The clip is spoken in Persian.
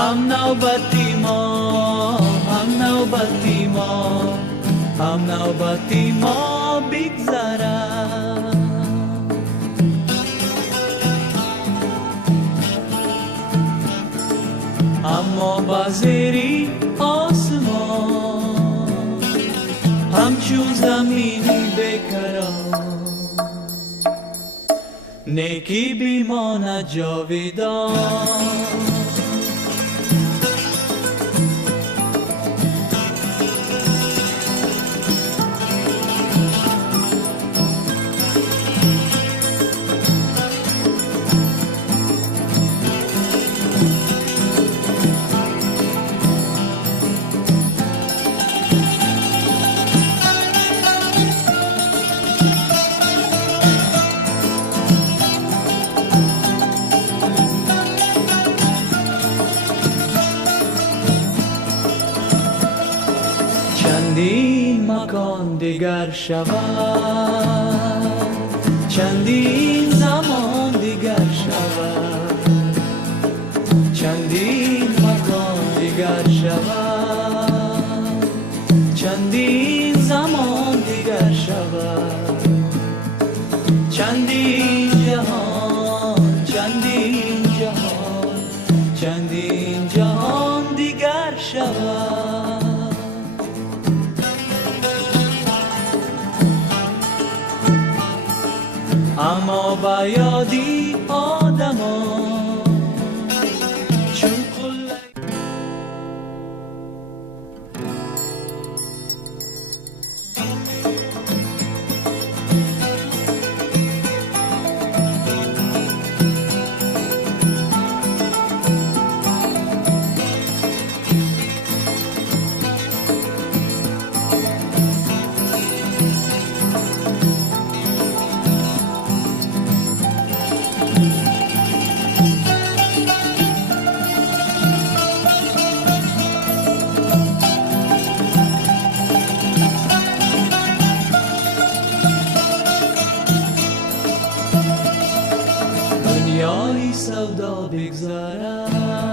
هم نوبتی ما، هم نوبتی ما، هم نوبتی ما بگذرد. اما بزیری آسمان همچون زمینی بکران، نیکی بیماند جاویدان. چندین مکان دیگر شود، چندین زمان دیگر شود، چندین مکان دیگر شود، چندین زمان دیگر شود، چندین جهان، چندین جهان، چندین جهان دیگر شود. اما با یادی آدمان چون دنیای سودا بگذرد،